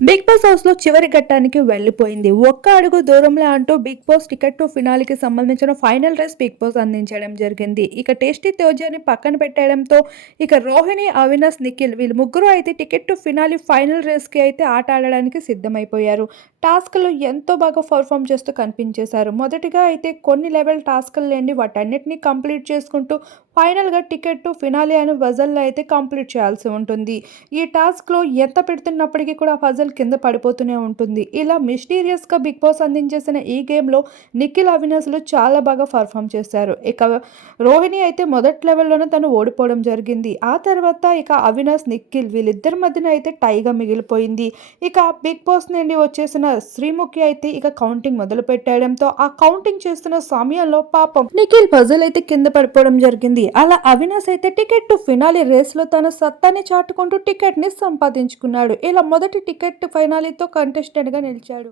Big boss house లో చివరి ఘట్టానికి వెళ్లిపోయింది. ఒక్క అడుగు దూరంలో అంటూ బిగ్ బాస్ టికెట్ టు ఫినాలికి సంబంధించిన ఫైనల్ రేస్ బిగ్ బాస్ అందించడం జరిగింది. ఇక టేస్టీ తేజాని పక్కన పెట్టడంతో ఇక రోహిణి, అవినాష్, నిఖిల్ వీళ్ళు ముగ్గురు అయితే ticket to finale final race కి అయితే ఆట ఆడడానికి సిద్ధమైపోయారు. టాస్క్లు ఎంతో బాగా పర్ఫామ్ చేస్తూ కనిపించేశారు. మొదటిగా అయితే కొన్ని లెవెల్ టాస్క్లు లేండి వాటన్నిటిని కంప్లీట్ చేసుకుంటూ ఫైనల్గా టికెట్ టు ఫినాలి అనే పజల్ని అయితే కంప్లీట్ చేయాల్సి ఉంటుంది. ఈ టాస్క్లో ఎంత పెడుతున్నప్పటికీ కూడా పజల్ కింద పడిపోతూనే ఉంటుంది. ఇలా మిస్టీరియస్గా బిగ్ బాస్ అందించేసిన ఈ గేమ్లో నిఖిల్, అవినాష్లు చాలా బాగా పర్ఫామ్ చేశారు. ఇక రోహిణి అయితే మొదటి లెవెల్లోనే తను ఓడిపోవడం జరిగింది. ఆ తర్వాత ఇక అవినాష్, నిఖిల్ వీళ్ళిద్దరి మధ్యన అయితే టైగా మిగిలిపోయింది. ఇక బిగ్ బాస్ నుండి వచ్చేసిన శ్రీముఖి అయితే ఇక కౌంటింగ్ మొదలు పెట్టడంతో ఆ కౌంటింగ్ చేస్తున్న సమయంలో పాపం నిఖిల్ పజల్ అయితే కింద పడిపోవడం జరిగింది. అలా అవినాష్ అయితే టికెట్ టు ఫినాలి రేస్ లో తన సత్తాని చాటుకుంటూ టికెట్ ని సంపాదించుకున్నాడు. ఇలా మొదటి టికెట్ ఫైనాలితో కంటెస్టెంట్ గా నిలిచాడు.